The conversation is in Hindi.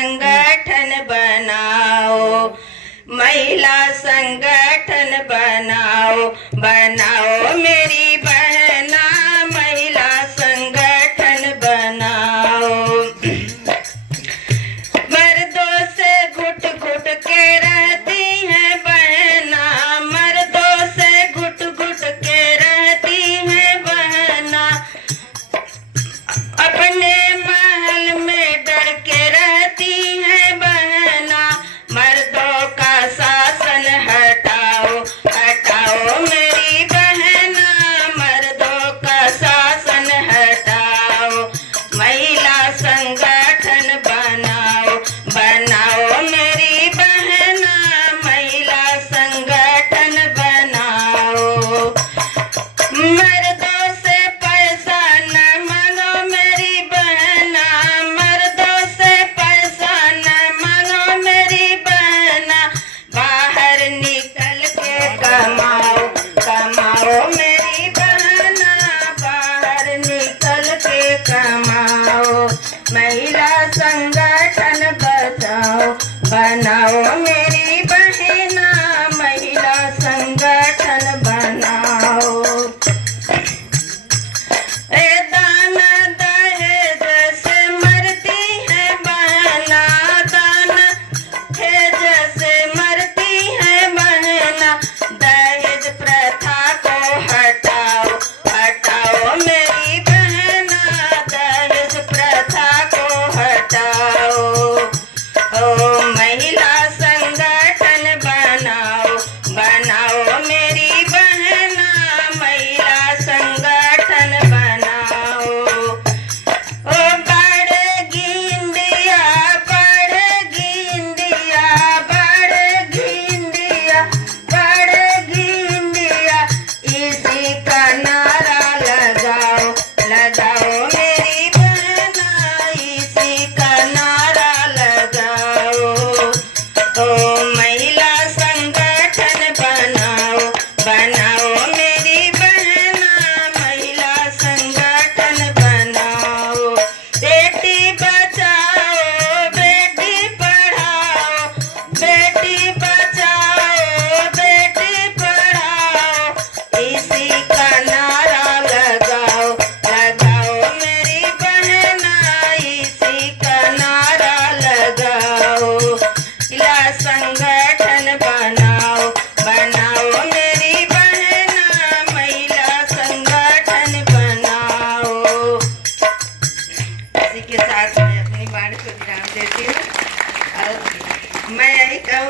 संगठन बनाओ, महिला संगठन बनाओ, बनाओ मेरी बहना महिला संगठन बनाओ। मर्दों से घुट घुट के रहती है बहना, मर्दों से घुट घुट के रहती है बहना, अपने महल में डर के रहती है बहना। मर्दों का शासन हटाओ, हटाओ मेरी बहना, मर्दों का शासन हटाओ, महिला संगठन बनाओ, बनाओ मेरी बहना महिला संगठन बनाओ। मर्दों से पैसा न मांगो मेरी बहना, मर्दों से पैसा न मांगो मेरी बहना, बाहर निकल के कमाओ, कमाओ मेरी बहना, बाहर निकल के कमाओ, महिला संगठन बचाओ, बनाओ मेरी बहना महिला संगठन बनाओ। दाना दहेज से मरती है बहना, दाना दहेज से मरती है बहना, दहेज प्रथा को हटाओ, हटाओ मेरी बहना, दहेज प्रथा को हटाओ। ओ महिला संगठन बनाओ, बनाओ मेरी बहना महिला संगठन बनाओ। ओ बढ़ेगी इंडिया, बढ़ेगी इंडिया, बढ़ेगी इंडिया, बढ़ेगी इंडिया, इसी का नारा लगाओ, लगाओ मेरी बहना, इसी का नारा लगाओ। ओ महिला संगठन बनाओ, बनाओ मेरी बहना महिला संगठन बनाओ। बेटी बचाओ, बेटी पढ़ाओ, बेटी बचाओ, बेटी पढ़ाओ, इसी का नारा लगाओ, लगाओ मेरी बहना, इसी का नारा लगाओ। महिला संगठन बनाओ, बनाओ मेरी बहना महिला संगठन बनाओ। इसी के साथ मैं अपनी वाणी को विराम देती हूँ और मैं यही कहूँ